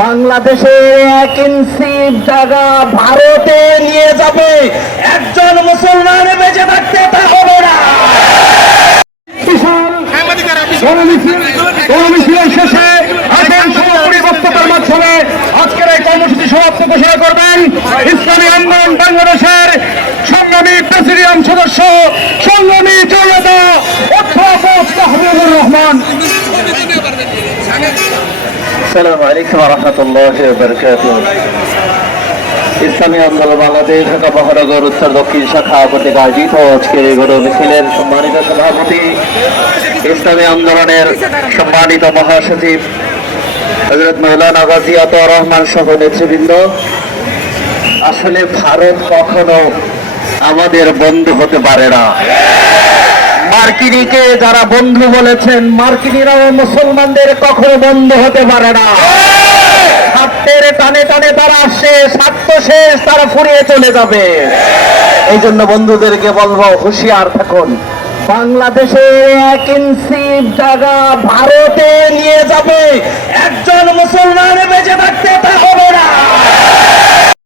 বাংলাদেশের 1 ইঞ্চি জায়গা ভারতে নিয়ে যাবে একজন মুসলমান বেঁচে থাকতে তা হবে না। গণমিছিলের শেষে বক্তব্যের মাধ্যমে আজকের এই কর্মসূচি সমাপ্তি ঘোষণা করবেন ইসলামী আন্দোলন বাংলাদেশের সংগ্রামী প্রেসিডিয়াম সদস্য সংগ্রামী জনতা অধ্যাপক তাহমিদুর রহমান। আসসালামু আলাইকুম ওয়া রাহমাতুল্লাহি ওয়া বারাকাতুহু। ইসলামী আন্দোলন বাংলাদেশ ঢাকা মহানগর উত্তর দক্ষিণ শাখা কর্তৃক আয়োজিত আজকের এই গণমিছিলের সম্মানিত সভাপতি, ইসলামী আন্দোলনের সম্মানিত মহাসচিব হযরত মাওলানা গাজী আতাউর রহমান সহ নেতৃবৃন্দ, আসলে ভারত কখনো আমাদের বন্ধু হতে পারে না। মার্কিনীকে যারা বন্ধু বলেছেন, মার্কিনীরাও মুসলমানদের কখনো বন্ধু হতে পারে না। স্বার্থের টানে টানে তারা শেষ, স্বার্থ শেষ, তারা ফুরিয়ে চলে যাবে। এই জন্য বন্ধুদেরকে বলবো, হুঁশিয়ার থাকুন। বাংলাদেশের 1 ইঞ্চি জায়গা ভারতে নিয়ে যাবে একজন মুসলমান বেঁচে থাকতে